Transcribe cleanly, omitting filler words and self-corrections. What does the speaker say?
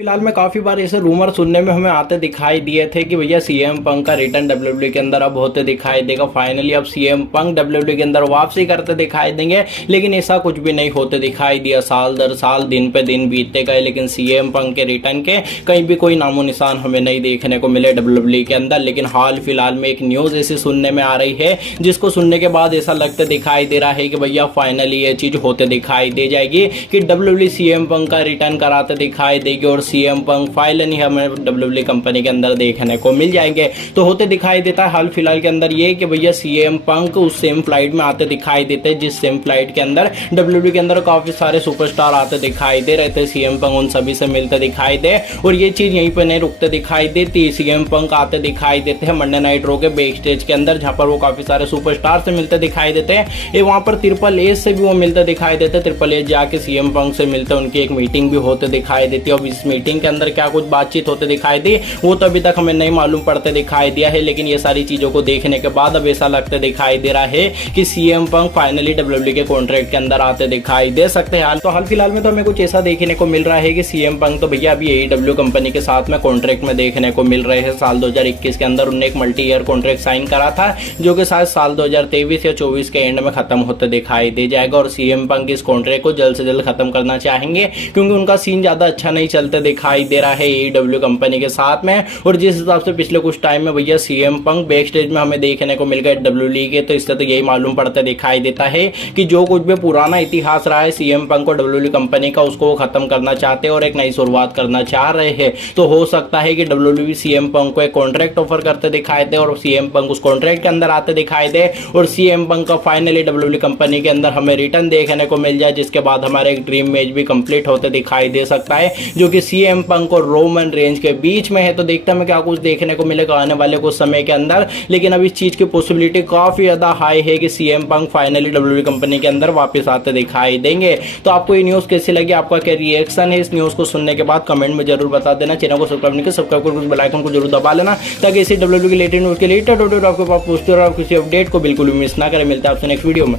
फिलहाल में काफी बार ऐसे रूमर सुनने में हमें आते दिखाई दिए थे कि भैया सीएम पंक का रिटर्न डब्ल्यूडब्ल्यूई के अंदर अब होते दिखाई देगा। फाइनली अब सीएम पंक डब्ल्यूडब्ल्यूई के अंदर वापसी करते दिखाई देंगे, लेकिन ऐसा कुछ भी नहीं होते दिखाई दिया। साल दर साल दिन पे दिन बीतते गए, लेकिन सीएम पंक के रिटर्न के कहीं भी कोई नामो निशान हमें नहीं देखने को मिले डब्ल्यूडब्ल्यूई के अंदर। लेकिन हाल फिलहाल में एक न्यूज ऐसी सुनने में आ रही है जिसको सुनने के बाद ऐसा लगता दिखाई दे रहा है कि भैया फाइनली ये चीज होते दिखाई दे जाएगी कि डब्ल्यूडब्ल्यूई सीएम पंक का रिटर्न कराते दिखाई देगी और सीएम पंक फाइनली हमें डब्ल्यूडब्ल्यूई कंपनी के अंदर देखने को मिल जाएंगे। तो होते दिखाई देता है हाल फिलहाल के अंदर ये कि भैया सीएम पंक उस सेम फ्लाइट में आते दिखाई देते हैं जिस सेम फ्लाइट के अंदर डब्ल्यूडब्ल्यूई के अंदर काफी सारे सुपरस्टार आते दिखाई दे रहे थे। सीएम पंक उन सभी से मिलते दिखाई दे और ये चीज यहीं पर नहीं रुकते दिखाई देती। सीएम पंक आते दिखाई देते हैं मंडे नाइट रो के बैक स्टेज के अंदर, जहां पर वो काफी सारे सुपरस्टार से मिलते दिखाई देते हैं। वहां पर ट्रिपल एच से भी वो मिलते दिखाई देते। ट्रिपल एच जाके सीएम पंक से मिलते, उनकी एक मीटिंग भी होते दिखाई देती है। और इस मीटिंग के अंदर क्या कुछ बातचीत होते दिखाई दी वो तो अभी तक हमें नहीं मालूम पड़ते दिखाई दिया है, लेकिन ये सारी चीजों को देखने के बाद अब ऐसा लगता दिखाई दे रहा है कि सीएम पंक फाइनली डब्ल्यूडब्ल्यूई के कॉन्ट्रैक्ट के अंदर आते दिखाई दे सकते हैं। हाल फिलहाल में तो हमें कुछ ऐसा देखने को मिल रहा है कि सीएम पंक तो भैया अभी एईडब्ल्यू कंपनी के साथ में कॉन्ट्रैक्ट में देखने को मिल रहे हैं। साल 2021 के अंदर उन्होंने एक मल्टी ईयर कॉन्ट्रैक्ट साइन करा था जो कि शायद साल 2023 या 24 के एंड में खत्म होते दिखाई दे जाएगा। और सीएम पंक इस कॉन्ट्रैक्ट को जल्द से जल्द खत्म करना चाहेंगे क्योंकि उनका सीन ज्यादा अच्छा नहीं चलते दिखाई दे रहा है एईडब्ल्यू कंपनी के साथ में। और जिस हिसाब से पिछले कुछ टाइम में भैया सीएम पंक बैक स्टेज में हमें देखने को मिल गए डब्ल्यूडब्ल्यूई के, तो इससे तो यही मालूम पड़ता दिखाई देता है कि जो कुछ भी पुराना इतिहास रहा है सीएम पंक और डब्ल्यूडब्ल्यूई कंपनी का उसको वो खत्म करना चाहते हैं और एक नई शुरुआत करना चाह रहे हैं। तो हो सकता है कि डब्ल्यूडब्ल्यूई सीएम पंक को एक कॉन्ट्रैक्ट ऑफर करते दिखाई दे और सीएम पंक उस कॉन्ट्रैक्ट के अंदर आते दिखाई दे और सीएम पंक का फाइनली डब्ल्यूडब्ल्यूई कंपनी के अंदर हमें रिटर्न देखने को मिल जाए, जिसके बाद हमारा एक ड्रीम मैच भी कंप्लीट होते दिखाई दे सकता है जो कि सीएम पंक और रोमन रेंज के बीच में है। तो देखते हैं क्या कुछ देखने को मिलेगा आने वाले कुछ समय के अंदर, लेकिन अब इस चीज की पॉसिबिलिटी काफी ज्यादा हाई है कि CM Punk finally WWE company के अंदर वापस आते दिखाई देंगे। तो आपको ये न्यूज कैसी लगी, आपका क्या रिएक्शन है इस न्यूज को सुनने के बाद, कमेंट में जरूर बता देना। चैनल को सब्सक्राइब नहीं किया सब्सक्राइब कर बेल आइकन को जरूर दबा लेना ताकि इसी डब्ल्यूडब्ल्यूई के लेटेस्ट न्यूज के लेटेस्ट आपके पास पहुंचते और आप किसी अपडेट को बिल्कुल भी मिस ना करें। मिलते हैं आपसे नेक्स्ट वीडियो में।